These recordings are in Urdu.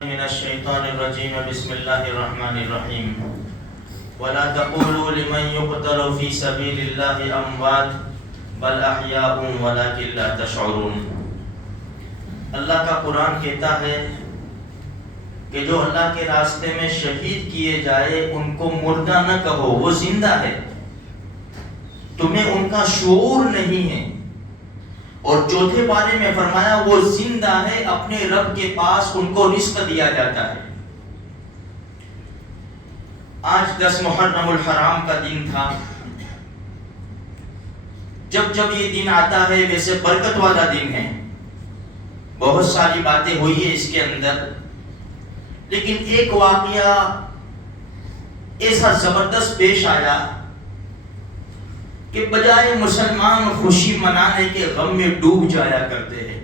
من الشيطان الرجيم بسم الله الرحمن الرحيم ولا تقولوا لمن يقتل في سبيل الله أموات بل أحياء ولكن لا تشعرون۔ اللہ کا قرآن کہتا ہے کہ جو اللہ کے راستے میں شہید کیے جائے ان کو مردہ نہ کہو، وہ زندہ ہے، تمہیں ان کا شعور نہیں ہے۔ اور چوتھے پارے میں فرمایا وہ زندہ ہے، اپنے رب کے پاس ان کو رزق دیا جاتا ہے۔ آج 10 محرم الحرام کا دن تھا۔ جب یہ دن آتا ہے ویسے برکت والا دن ہے، بہت ساری باتیں ہوئی ہیں اس کے اندر، لیکن ایک واقعہ ایسا زبردست پیش آیا کہ بجائے مسلمان خوشی منانے کے غم میں ڈوب جایا کرتے ہیں،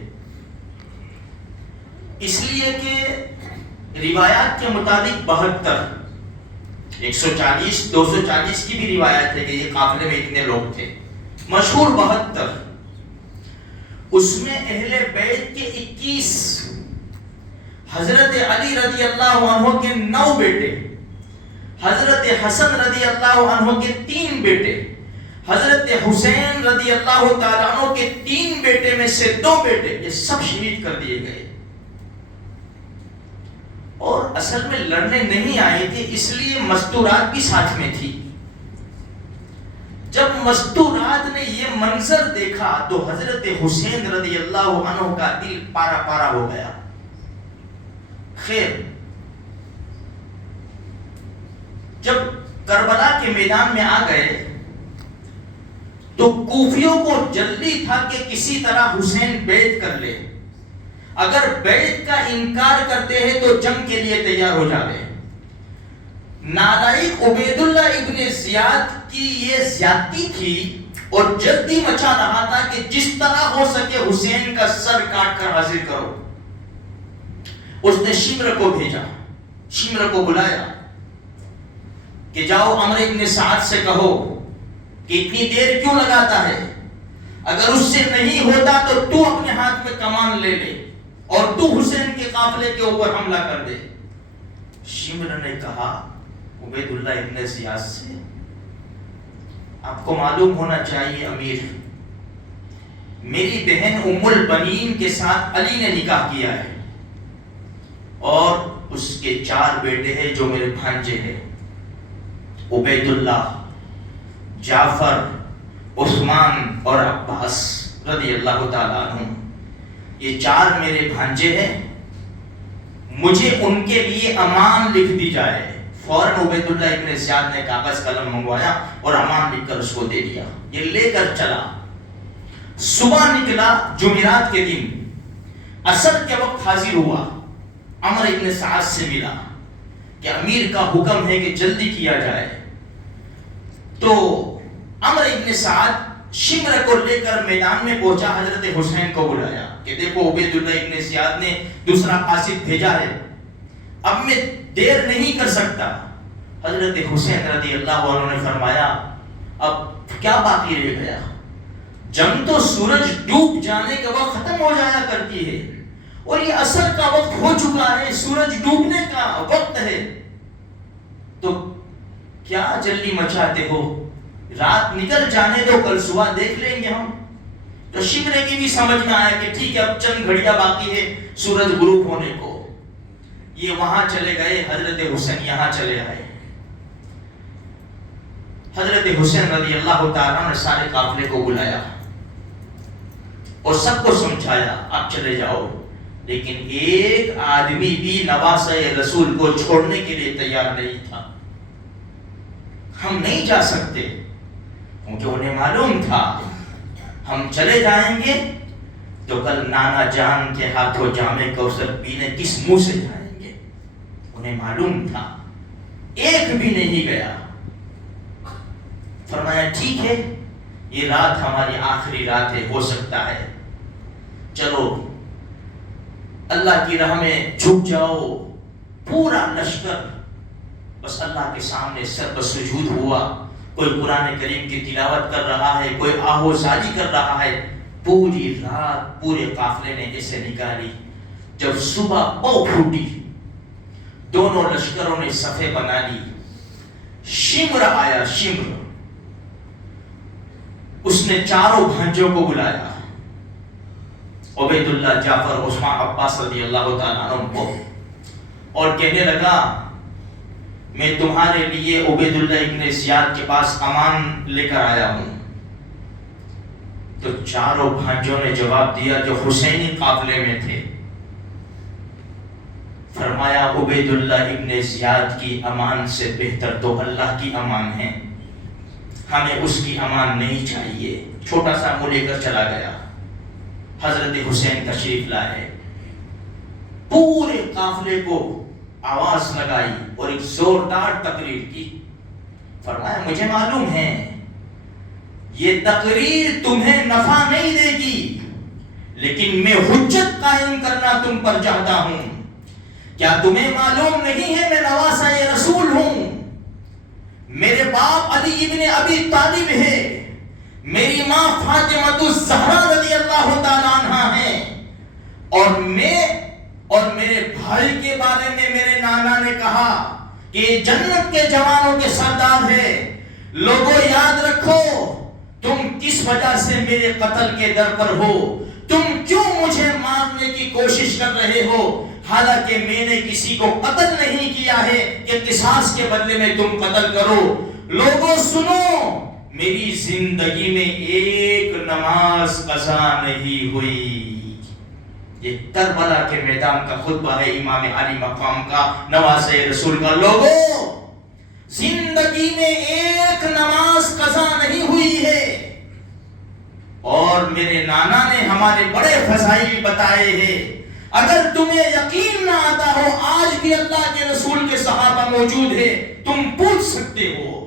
اس لیے کہ روایات کے مطابق 72 140 240 کی بھی روایت ہے کہ یہ قافلے میں اتنے لوگ تھے، مشہور 72، اس میں اہل بیت کے 21، حضرت علی رضی اللہ عنہ کے 9 بیٹے، حضرت حسن رضی اللہ عنہ کے 3 بیٹے، حضرت حسین رضی اللہ تعالیٰ عنہ کے 3 بیٹے میں سے 2 بیٹے، یہ سب شہید کر دیے گئے۔ اور اصل میں لڑنے نہیں آئے تھے، اس لیے مستورات بھی ساتھ میں تھی۔ جب مستورات نے یہ منظر دیکھا تو حضرت حسین رضی اللہ عنہ کا دل پارا پارا ہو گیا۔ خیر، جب کربلا کے میدان میں آ گئے تو کوفیوں کو جلدی تھا کہ کسی طرح حسین بیعت کر لے، اگر بیعت کا انکار کرتے ہیں تو جنگ کے لیے تیار ہو جاوے۔ نالائق عبید اللہ ابن زیاد کی یہ زیادتی تھی اور جلدی مچا رہا تھا کہ جس طرح ہو سکے حسین کا سر کاٹ کر حاضر کرو۔ اس نے شمر کو بھیجا، شمر کو بلایا کہ جاؤ عمرو ابن سعد سے کہو کہ اتنی دیر کیوں لگاتا ہے، اگر اس سے نہیں ہوتا تو اپنے ہاتھ میں کمان لے لے اور حسین کے قافلے کے اوپر حملہ کر دے۔ شمر نے کہا عبید اللہ ابن زیاد سے، آپ کو معلوم ہونا چاہیے امیر، میری بہن ام البنین کے ساتھ علی نے نکاح کیا ہے اور اس کے 4 بیٹے ہیں جو میرے بھانجے ہیں، عبید اللہ، جعفر، عثمان اور عباس رضی اللہ تعالیٰ عنہ، یہ 4 میرے بھانجے ہیں، مجھے ان کے لیے امان لکھ دی جائے۔ فوراً عبید اللہ ابن زیاد نے کاغذ قلم منگوایا اور امان لکھ کر اس کو دے دیا، یہ لے کر چلا۔ صبح نکلا جمعرات کے دن، عصر کے وقت حاضر ہوا، عمرو ابن سعد سے ملا کہ امیر کا حکم ہے کہ جلدی کیا جائے۔ تو عمرو ابن سعد شمر کو لے کر میدان میں پہنچا، حضرت حسین کو بلایا کہ دیکھو عبید اللہ ابن زیاد نے دوسرا قاصد بھیجا ہے، اب میں دیر نہیں کر سکتا۔ حضرت حسین رضی اللہ عنہ نے فرمایا اب کیا باقی رہ گیا، جنگ تو سورج ڈوب جانے کے وقت ختم ہو جایا کرتی ہے اور یہ عصر کا وقت ہو چکا ہے، سورج ڈوبنے کا وقت ہے، تو کیا جلدی مچاتے ہو، رات نکل جانے دو، کل صبح دیکھ لیں گے ہم۔ تو شمر کی بھی سمجھ میں آیا کہ ٹھیک ہے اب چند گھڑیاں باقی ہے سورج غروب ہونے کو۔ یہ وہاں چلے گئے، حضرت حسین یہاں چلے آئے۔ حضرت حسین رضی اللہ تعالیٰ نے سارے قافلے کو بلایا اور سب کو سمجھایا آپ چلے جاؤ، لیکن ایک آدمی بھی نواسہ رسول کو چھوڑنے کے لیے تیار نہیں تھا۔ ہم نہیں جا سکتے کیونکہ انہیں معلوم تھا ہم چلے جائیں گے تو کل نانا جان کے ہاتھوں جام کوثر پینے کس منہ سے جائیں گے، انہیں معلوم تھا۔ ایک بھی نہیں گیا۔ فرمایا ٹھیک ہے یہ رات ہماری آخری رات ہے، ہو سکتا ہے چلو اللہ کی راہ میں جھک جاؤ۔ پورا لشکر بس اللہ کے سامنے سر پر سجود ہوا، کوئی قرآن کریم کی تلاوت کر رہا ہے، کوئی آہوازاری کر رہا ہے۔ پوری رات پورے قافلے نے ایسے نکالی، جب صبح پو پھوٹی دونوں لشکروں نے صفیں بنا لی. شمر آیا، شمر، اس نے چاروں بھانجوں کو بلایا، عبید اللہ، جعفر، عثمان، عباس رضی اللہ تعالیٰ عنہ کو، اور کہنے لگا میں تمہارے لیے عبید اللہ ابن زیاد کے پاس امان لے کر آیا ہوں. تو چاروں بھانجوں نے جواب دیا جو حسینی قافلے میں تھے، فرمایا عبید اللہ ابن زیاد کی امان سے بہتر تو اللہ کی امان ہے، ہمیں اس کی امان نہیں چاہیے. چھوٹا سا منہ لے کر چلا گیا. حضرت حسین تشریف لائے، پورے قافلے کو آواز لگائی اور ایک زوردار تقریر کی. فرمایا مجھے معلوم ہے یہ تقریر تمہیں نفع نہیں دے گی، لیکن میں حجت قائم کرنا تم پر چاہتا ہوں. کیا تمہیں معلوم نہیں ہے میں نواسہ رسول ہوں؟ میرے باپ علی ابن ابی طالب ہے، میری ماں فاطمہ الزہرا رضی اللہ تعالیٰ عنہا ہیں، اور میں اور میرے بھائی کے بارے میں میرے نانا نے کہا کہ یہ جنت کے جوانوں کے سردار ہے. لوگوں یاد رکھو تم کس وجہ سے میرے قتل کے در پر ہو، تم کیوں مجھے مارنے کی کوشش کر رہے ہو، حالانکہ میں نے کسی کو قتل نہیں کیا ہے کہ قصاص کے بدلے میں تم قتل کرو. لوگوں سنو، میری زندگی میں ایک نماز قضا نہیں ہوئی. یہ کربلا کے میدان کا خطبہ ہے امام علی مقام کا، نواسہ رسول کا. لوگوں زندگی میں ایک نماز قضا نہیں ہوئی ہے، اور میرے نانا نے ہمارے بڑے فضائل بتائے ہیں. اگر تمہیں یقین نہ آتا ہو، آج بھی اللہ کے رسول کے صحابہ موجود ہیں، تم پوچھ سکتے ہو.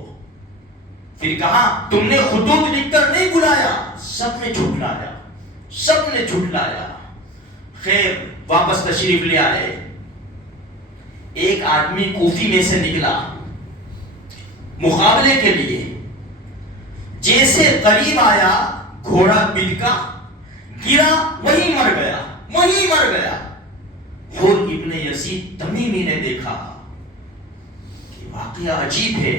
پھر کہا تم نے خطوط لکھ کر نہیں بلایا، سب نے جھٹلایا، سب نے جھٹلایا. خیر واپس تشریف لے آئے. ایک آدمی کوفی میں سے نکلا مقابلے کے لیے، جیسے قریب آیا گھوڑا بدکا، گرا، وہی مر گیا، وہی مر گیا. حر ابن یزید تمیمی نے دیکھا کہ واقعہ عجیب ہے.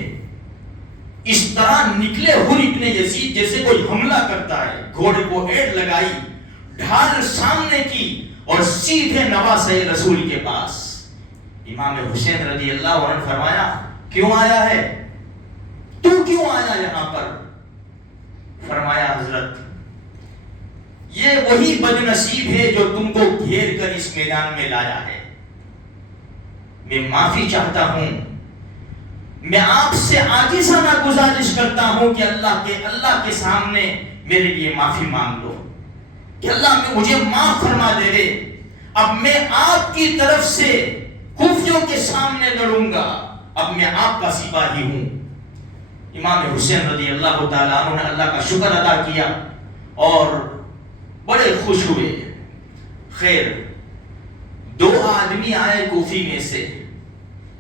اس طرح نکلے حر ابن یزید جیسے کوئی حملہ کرتا ہے، گھوڑے کو ایڑ لگائی، ڈھال سامنے کی اور سیدھے نواسہ رسول کے پاس. امام حسین رضی اللہ عنہ فرمایا کیوں آیا ہے، تو کیوں آیا یہاں پر؟ فرمایا حضرت یہ وہی بد نصیب ہے جو تم کو گھیر کر اس میدان میں لایا ہے. میں معافی چاہتا ہوں، میں آپ سے عاجزانہ گزارش کرتا ہوں کہ اللہ کے سامنے میرے لیے معافی مانگ لو کہ اللہ مجھے معاف فرما دے دے. اب میں آپ کی طرف سے کوفیوں کے سامنے لڑوں گا، اب میں آپ کا سپاہی ہوں. امام حسین رضی اللہ تعالیٰ عنہ نے اللہ کا شکر ادا کیا اور بڑے خوش ہوئے. خیر دو آدمی آئے کوفی میں سے،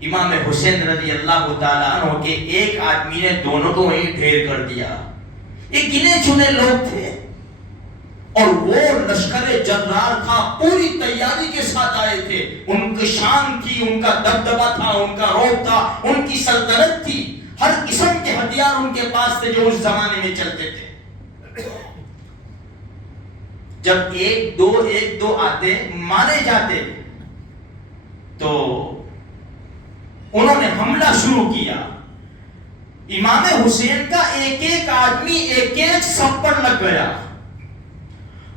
امام حسین رضی اللہ تعالیٰ عنہ کے ایک آدمی نے دونوں کو وہیں ڈھیر کر دیا. یہ گنے چنے لوگ تھے اور وہ لشکر جرار تھا، پوری تیاری کے ساتھ آئے تھے. ان کی شان تھی، ان کا دبدبا تھا، ان کا روب تھا، ان کی سلطنت تھی. ہر قسم کے ہتھیار ان کے پاس تھے جو اس زمانے میں چلتے تھے. جب ایک دو آتے مارے جاتے تو انہوں نے حملہ شروع کیا. امام حسین کا ایک ایک آدمی ایک ایک سب پر لگ گیا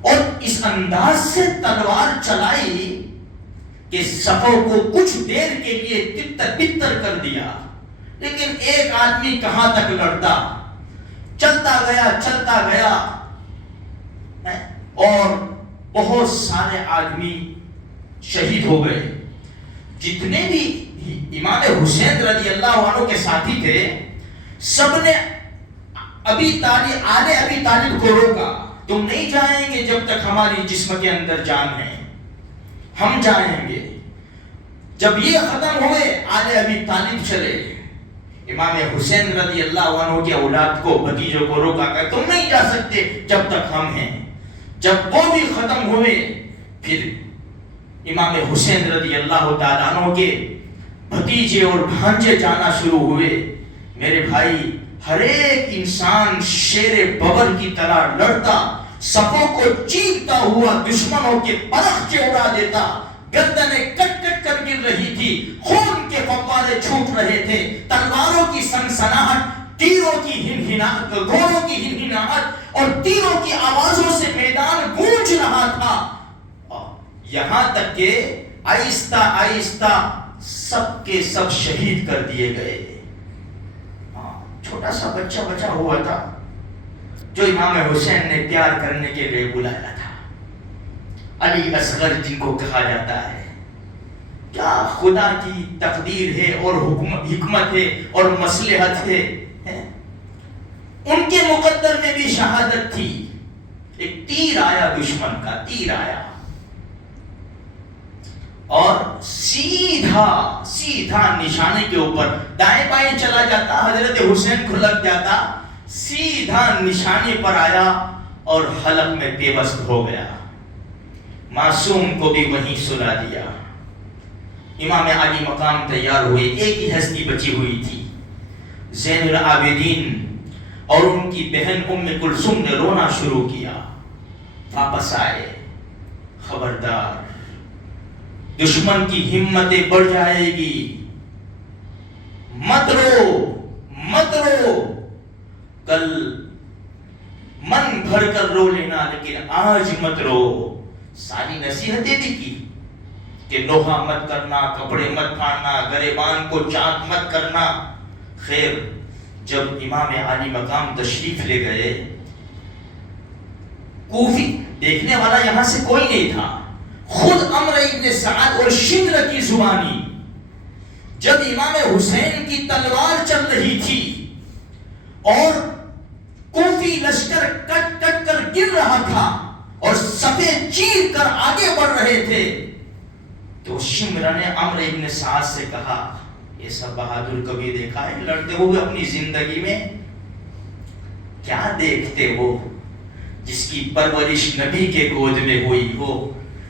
اور اس انداز سے تلوار چلائی کہ صفوں کو کچھ دیر کے لیے تتر بتر کر دیا. لیکن ایک آدمی کہاں تک لڑتا، چلتا گیا اور بہت سارے آدمی شہید ہو گئے. جتنے بھی امام حسین رضی اللہ عنہ کے ساتھی تھے سب نے ابی طالب کو روکا، تم نہیں جائیں گے جب تک ہماری جسم کے اندر جان ہے، ہم جائیں گے. جب یہ ختم ہوئے آل ابی طالب چلے. امام حسین رضی اللہ عنہ کے اولاد کو، بھتیجوں کو روکا کہ تم نہیں جا سکتے جب تک ہم ہیں. جب وہ بھی ختم ہوئے پھر امام حسین رضی اللہ تعالیٰ عنہ کے بھتیجے اور بھانجے جانا شروع ہوئے. میرے بھائی ہر ایک انسان شیر ببر کی طرح لڑتا, صفوں کو چیرتا ہوا دشمنوں کے پرخچے اڑا دیتا, گردنیں کٹ کٹ کر گر رہی تھی, خون کے فوارے چھوٹ رہے تھے, تلواروں کی سنسناہٹ, تیروں کی ہنہناہٹ, گھوڑوں کی ہنہناہٹ اور تیروں کی آوازوں سے میدان گونج رہا تھا. یہاں تک کہ آہستہ آہستہ سب کے سب شہید کر دیے گئے. چھوٹا سا بچہ بچا ہوا تھا جو امام حسین نے پیار کرنے کے لیے بلایا تھا, علی اصغر جن کو کہا جاتا ہے. کیا خدا کی تقدیر ہے اور حکمت ہے اور مصلحت ہے. ان کے مقدر میں بھی شہادت تھی. ایک تیر آیا, دشمن کا تیر آیا اور سیدھا نشانے کے اوپر دائیں بائیں چلا جاتا, حضرت حسین کو لگ جاتا, سیدھا نشانے پر آیا اور حلق میں پیوست ہو گیا. معصوم کو بھی وہیں سلا دیا. امام علی مقام تیار ہوئے. ایک ہی ہستی بچی ہوئی تھی, زین العابدین, اور ان کی بہن ام کلثوم نے رونا شروع کیا. واپس آئے, خبردار دشمن کی ہمتیں بڑھ جائے گی, مت رو, کل من بھر کر رو لینا لیکن آج مت رو. ساری نصیحتیں بھی کی کہ لوہا مت کرنا, کپڑے مت پھاڑنا, گریبان کو چاک مت کرنا. خیر جب امام علی مقام تشریف لے گئے, کوفی دیکھنے والا یہاں سے کوئی نہیں تھا, خود عمرو ابن سعد اور شمر کی زبانی. جب امام حسین کی تلوار چل رہی تھی اور کوفی لشکر کٹ کٹ کر گر رہا تھا اور صفیں چیر کر آگے بڑھ رہے تھے, تو شمر نے عمرو ابن سعد سے کہا, یہ سب بہادر کبھی دیکھا ہے لڑتے ہوئے اپنی زندگی میں؟ کیا دیکھتے ہو؟ جس کی پرورش نبی کے گود میں ہوئی ہو,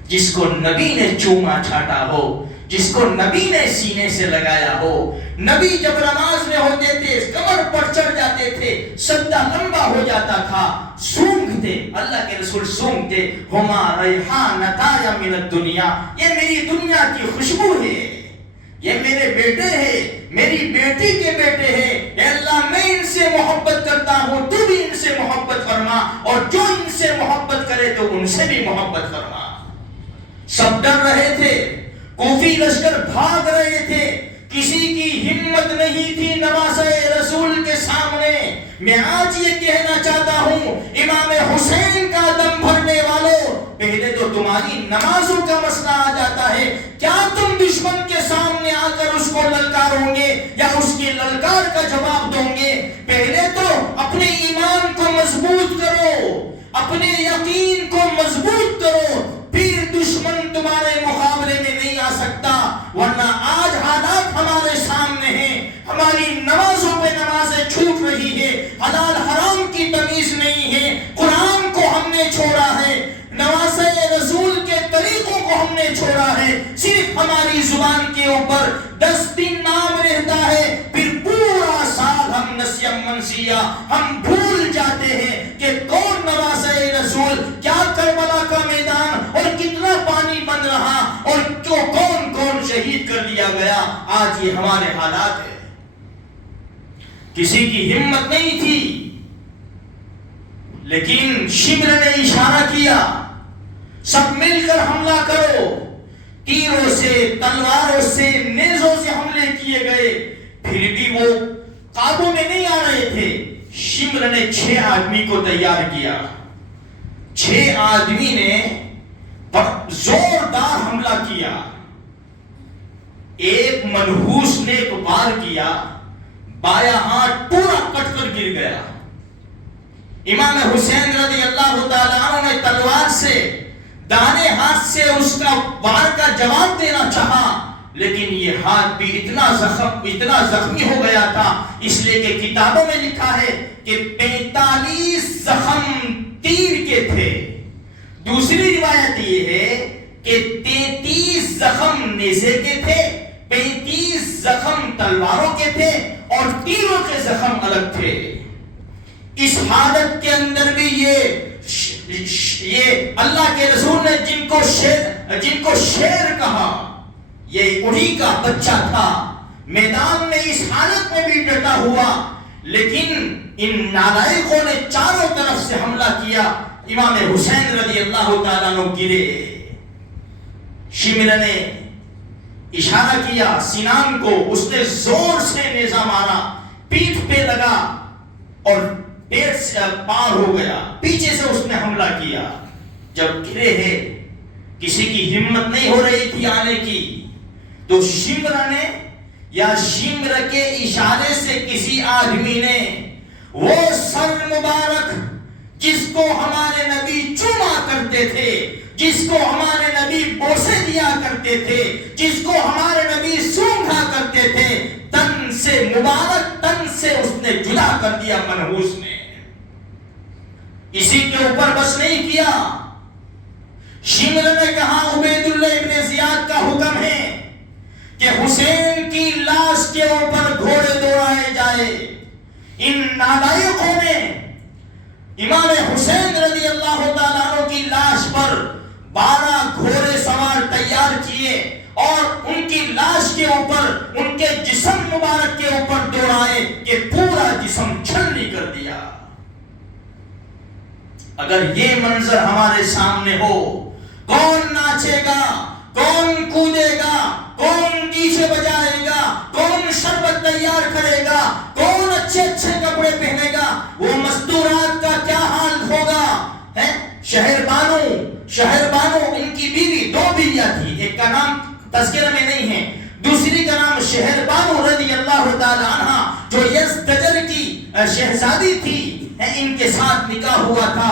جس کو نبی نے چوما چھاٹا ہو, جس کو نبی نے سینے سے لگایا ہو. نبی جب نماز میں ہوتے تھے کمر پر چڑھ جاتے تھے, سجدہ لمبا ہو جاتا تھا, سونگتے, اللہ کے رسول سونگتے, ہما ریحانتا من الدنیا, یہ میری دنیا کی خوشبو ہے, یہ میرے بیٹے ہیں, میری بیٹی کے بیٹے ہیں. اے اللہ میں ان سے محبت کرتا ہوں, تو بھی ان سے محبت فرما, اور جو ان سے محبت کرے تو ان سے بھی محبت فرما. سب ڈر رہے تھے, کوفی لشکر بھاگ رہے تھے, کسی کی ہمت نہیں تھی نواسہ رسول کے سامنے. میں آج یہ کہنا چاہتا ہوں, امام حسین کا دم بھرنے والوں, پہلے تو تمہاری نمازوں کا مسئلہ آ جاتا ہے, کیا تم دشمن کے سامنے آ کر اس کو للکارو گے یا اس کی للکار کا جواب دو گے؟ پہلے تو اپنے ایمان کو مضبوط کرو, اپنے یقین کو مضبوط کرو, پھر دشمن تمہارے مقابلے میں نہیں آ سکتا. ورنہ آج حالات ہمارے سامنے ہیں, ہماری نمازوں پہ نمازیں چھوٹ رہی ہے, حلال حرام کی تمیز نہیں ہے, قرآن کو ہم نے چھوڑا ہے, نواسہ رسول کے طریقوں کو ہم نے چھوڑا ہے. صرف ہماری زبان کے اوپر 10 دن نام رہتا ہے, پھر پورا سال ہم نسیم منسیہ, ہم بھول جاتے ہیں کہ کون نواسہ رسول, کیا کربلا کا میدان اور کتنا پانی بن رہا, اور جو کون شہید کر دیا گیا. آج یہ ہمارے حالات ہے. کسی کی ہمت نہیں تھی, لیکن شمر نے اشارہ کیا, سب مل کر حملہ کرو. تیروں سے, تلواروں سے, نیزوں سے حملے کیے گئے, پھر بھی وہ قابو میں نہیں آ رہے تھے. شمر نے 6 آدمی کو تیار کیا. 6 آدمی نے زوردار حملہ کیا. ایک منحوس نے ایک وار کیا, بایاں ہاتھ پورا کٹ کر گر گیا. امام حسین رضی اللہ تعالیٰ عنہ نے تلوار سے, دانے ہاتھ سے اس کا وار کا جواب دینا چاہا, لیکن یہ ہاتھ بھی اتنا زخمی ہو گیا تھا, اس لیے کہ کتابوں میں لکھا ہے کہ 45 زخم تیر کے تھے. دوسری روایت یہ ہے کہ 33 زخم نیزے کے تھے, 35 تلواروں کے تھے اور تیروں کے زخم الگ تھے۔ اس حالت کے اندر بھی یہ اللہ کے رسول نے جن کو شیر کہا، یہ انہی کا بچہ تھا، میدان میں اس حالت میں بھی ڈٹا ہوا، لیکن ان نالائقوں نے چاروں طرف سے حملہ کیا۔ امام حسین رضی اللہ تعالیٰ عنہ گرے، شمر نے اشارہ کیا سنان کو، اس نے زور سے نیزہ مارا، پیٹھ پہ لگا اور پیٹ سے پار ہو گیا، پیچھے سے اس نے حملہ کیا۔ جب گرے ہیں کسی کی ہمت نہیں ہو رہی تھی آنے کی، تو شمر نے یا شمر کے اشارے سے کسی آدمی نے وہ سر مبارک جس کو ہمارے نبی چوما کرتے تھے، جس کو ہمارے نبی بوسے دیا کرتے تھے، جس کو ہمارے نبی سونگھا کرتے تھے، تن سے مبارک تن سے اس نے جدا کر دیا منحوس نے۔ اسی کے اوپر بس نہیں کیا، شمر نے کہا عبید اللہ ابن زیاد کا حکم ہے کہ حسین کی لاش کے اوپر گھوڑے دوڑائے جائے۔ ان نالائقوں نے امام حسین رضی اللہ تعالیٰ عنہ کی لاش پر 12 گھوڑے سوار تیار کیے اور ان کی لاش کے اوپر، ان کے جسم مبارک کے اوپر دوڑائے کہ پورا جسم چھلنی کر دیا۔ اگر یہ منظر ہمارے سامنے ہو، کون ناچے گا، کون کودے گا، کون ڈیجے بجائے گا، کون شربت تیار کرے گا، کون اچھے اچھے کپڑے پہنے گا؟ وہ مستورات کا کیا حال ہوگا؟ شہر بانو ان کی بیوی، 2 بیویاں تھی، ایک کا نام تذکرہ میں نہیں ہے، دوسری کا نام شہر بانو رضی اللہ تعالی عنہ جو یزدجر کی شہزادی تھی، ان کے ساتھ نکاح ہوا تھا،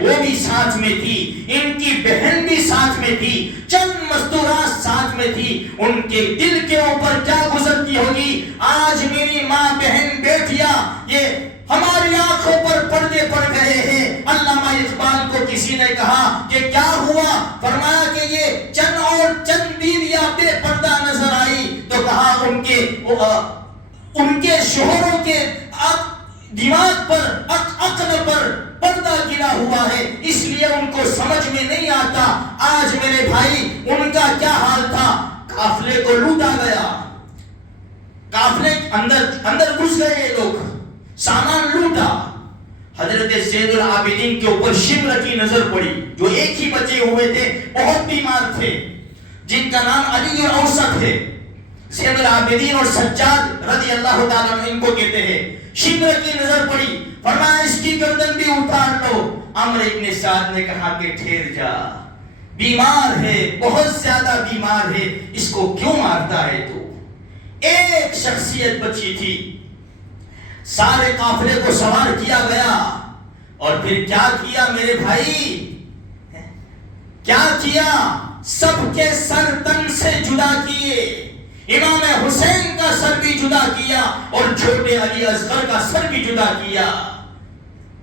وہ بھی ساتھ میں تھی، ان کی بہن بھی ساتھ میں تھی، چند مستورات ساتھ میں تھی۔ ان کے دل کے اوپر کیا گزرتی ہوگی؟ آج میری ماں بہن بیٹیاں یہ ہماری آنکھوں پر پردے پڑ گئے ہیں۔ علامہ اقبال کو کسی نے کہا کہ کیا ہوا؟ فرمایا کہ یہ چند بیویاں بے پردہ نظر آئی، تو کہا ان کے شوہروں کے دماغ پر، عقل پر پردہ گرا ہوا ہے، اس لیے ان کو سمجھ میں نہیں آتا۔ آج میرے بھائی ان کا کیا حال تھا؟ قافلے کو لوٹا گیا، قافلے اندر گھس گئے لوگ، سامان لوٹا۔ حضرت زید العابدین کے اوپر شمر کی نظر پڑی، جو ایک ہی بچے ہوئے تھے، بہت بیمار تھے، جن کا نام علی اور اوسط ہے۔ زید العابدین اور سجاد رضی اللہ تعالیٰ عنہ ان کو کہتے ہیں۔ شمر کی نظر پڑی، فرمایا اس کی گردن بھی اتار لو۔ عمرو ابن سعد نے کہا کہ ٹھہر جا، بیمار ہے، بہت زیادہ بیمار ہے، اس کو کیوں مارتا ہے تو؟ ایک شخصیت بچی تھی، سارے قافلے کو سوار کیا گیا، اور پھر کیا کیا میرے بھائی؟ کیا کیا؟ سب کے سر تن سے جدا کیے، امام حسین کا سر بھی جدا کیا اور چھوٹے علی اصغر کا سر بھی جدا کیا۔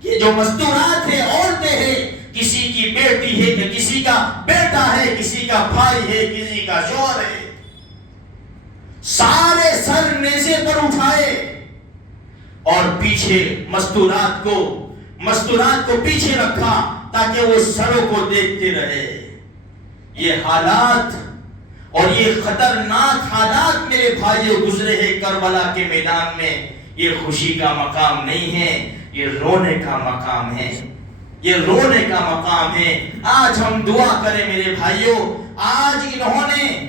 یہ جو مستورات ہیں، عورتیں ہیں، کسی کی بیٹی ہے کہ کسی کا بیٹا ہے، کسی کا بھائی ہے، کسی کا شوہر ہے، سارے سر نیزے پر اٹھائے اور پیچھے مستورات کو پیچھے رکھا تاکہ وہ سروں کو دیکھتے رہے۔ یہ حالات اور یہ خطرناک حالات میرے بھائیوں گزرے ہیں کربلا کے میدان میں۔ یہ خوشی کا مقام نہیں ہے، یہ رونے کا مقام ہے، یہ رونے کا مقام ہے۔ آج ہم دعا کریں میرے بھائیوں، آج انہوں نے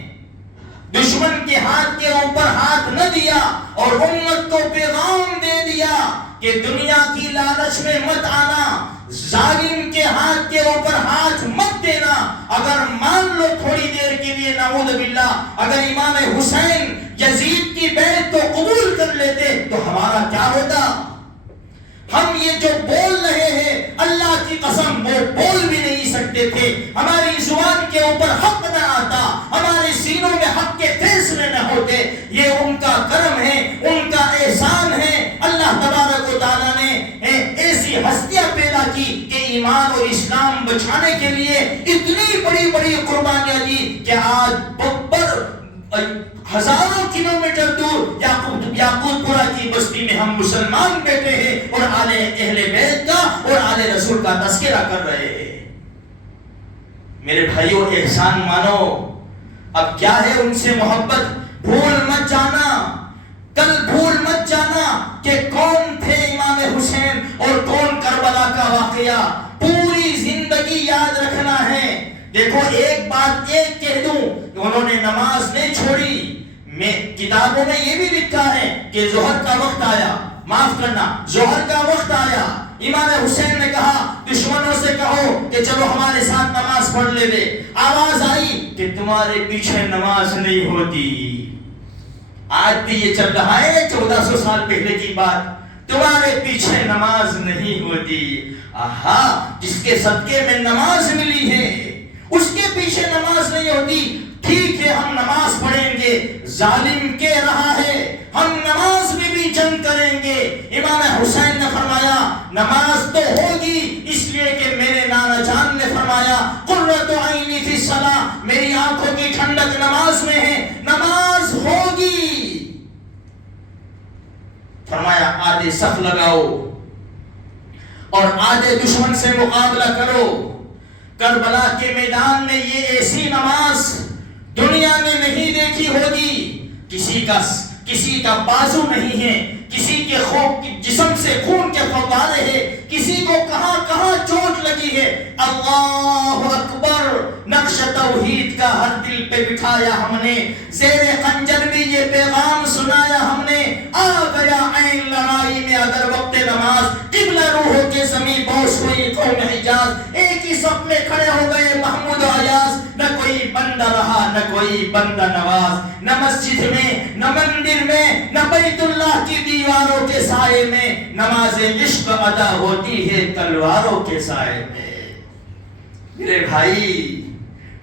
دشمن کے ہاتھ کے اوپر ہاتھ نہ دیا اور امت کو پیغام دے دیا کہ دنیا کی لالچ میں مت آنا، ظالم کے ہاتھ کے اوپر ہاتھ مت دینا۔ اگر مان لو تھوڑی دیر کے لیے نعوذ باللہ، اگر امام حسین یزید کی بیعت کو قبول کر لیتے تو ہمارا کیا ہوتا؟ ہم یہ جو بول رہے ہیں اللہ کی قسم وہ بول بھی نہیں سکتے تھے، ہماری زبان کے اوپر حق نہ آتا، ہمارے سینوں میں حق کے فیصلے نہ ہوتے۔ یہ ان کا کرم ہے، ان کا احسان ہے۔ اللہ تبارک و تعالیٰ نے ایسی ہستیاں پیدا کی کہ ایمان اور اسلام بچانے کے لیے اتنی بڑی بڑی قربانیاں دی کہ آج ہزاروں کلومیٹر دور یاقوت پورا کی بستی میں ہم مسلمان بیٹھے ہیں اور اہل بیت کا اور آل رسول کا تذکرہ کر رہے ہیں۔ میرے بھائیوں احسان مانو، اب کیا ہے ان سے محبت؟ بھول مت جانا، کل بھول مت جانا کہ کون تھے امام حسین اور کون کربلا کا واقعہ، پوری زندگی یاد رکھنا ہے۔ دیکھو ایک بات ایک کہہ دوں، انہوں نے نماز نہیں چھوڑی۔ کتابوں میں یہ بھی لکھا ہے کہ ظہر کا وقت آیا، معاف کرنا، ظہر کا وقت آیا، امام حسین نے کہا دشمنوں سے کہو کہ چلو ہمارے ساتھ نماز پڑھ لے دے۔ آواز آئی کہ تمہارے پیچھے نماز نہیں ہوتی۔ آج بھی یہ چل رہا ہے 1400 سال پہلے کی بات، تمہارے پیچھے نماز نہیں ہوتی۔ آہا، جس کے صدقے میں نماز ملی ہے اس کے پیچھے نماز نہیں ہوتی۔ ٹھیک ہے ہم نماز پڑھیں گے، ظالم کہہ رہا ہے ہم نماز میں بھی جنگ کریں گے۔ امام حسین نے فرمایا نماز تو ہوگی، اس لیے کہ میرے نانا جان نے فرمایا قرۃ عینی فی الصلاۃ، میری آنکھوں کی ٹھنڈک نماز میں ہے، نماز ہوگی۔ فرمایا آدھے صف لگاؤ اور آدھے دشمن سے مقابلہ کرو۔ کربلا کے میدان میں یہ ایسی نماز دنیا نے نہیں دیکھی ہوگی۔ کسی کا بازو نہیں ہے، کسی کے جسم سے خون کے فوارے ہیں، کسی کو کہاں کہاں چوٹ لگی ہے۔ اللہ اکبر، نقش توحید کا ہر دل پہ بٹھایا ہم نے، زیر خنجر بھی یہ پیغام سنایا ہم نے۔ آ گیا عین لڑائی میں اگر وقت نماز، قبلہ روحوں کے زمین بوس ہوئی قوم حجاز، ایک ہی صف میں کھڑے ہو گئے محمود و ایاز، نہ کوئی بندہ رہا نہ کوئی بندہ نواز، نہ مسجد میں نہ مندر میں نہ بیت اللہ کی دیواروں کے سائے میں، نماز عشق ادا ہوتی ہے تلواروں کے سائے میں۔ میرے بھائی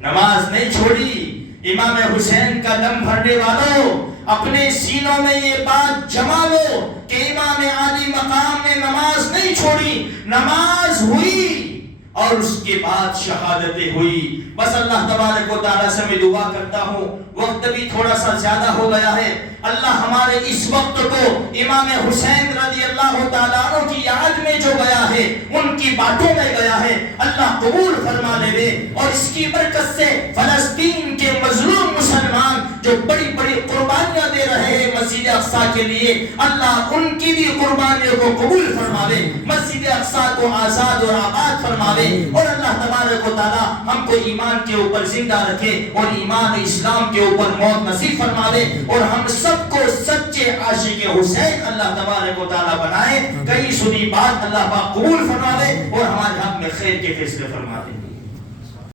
نماز نہیں چھوڑی۔ امام حسین کا دم بھرنے والوں اپنے سینوں میں یہ بات جما لو کہ امام عالی مقام نے نماز نہیں چھوڑی، نماز ہوئی اور اس کے بعد شہادتیں ہوئی۔ بس اللہ تبارک و تعالیٰ سے میں دعا کرتا ہوں، وقت بھی تھوڑا سا زیادہ ہو گیا ہے، اللہ ہمارے اس وقت کو امام حسین رضی اللہ تعالیٰ عنہ کی یاد میں جو گیا ہے، ان کی باتوں میں گیا ہے، اللہ قبول فرما لے دے، اور اس کی برکت سے فلسطین کے مظلوم مسلمان جو بڑی بڑی قربانیاں دے رہے ہیں مسجد اقصیٰ کے لیے، اللہ ان کی بھی قربانیوں کو قبول فرما لے، مسجد اقصیٰ کو آزاد اور آباد فرما لے، اور اللہ تبارک و تعالیٰ ہم کو ایمان کے اوپر زندہ رکھے اور ایمان اسلام کے اوپر موت نصیب فرما دے، اور ہم سب کو سچے عاشق حسین اللہ تبارک و تعالیٰ بنائے۔ کئی سنی بات اللہ پاک قبول فرما دے اور ہمارے حق میں خیر کے فیصلے فرما دے۔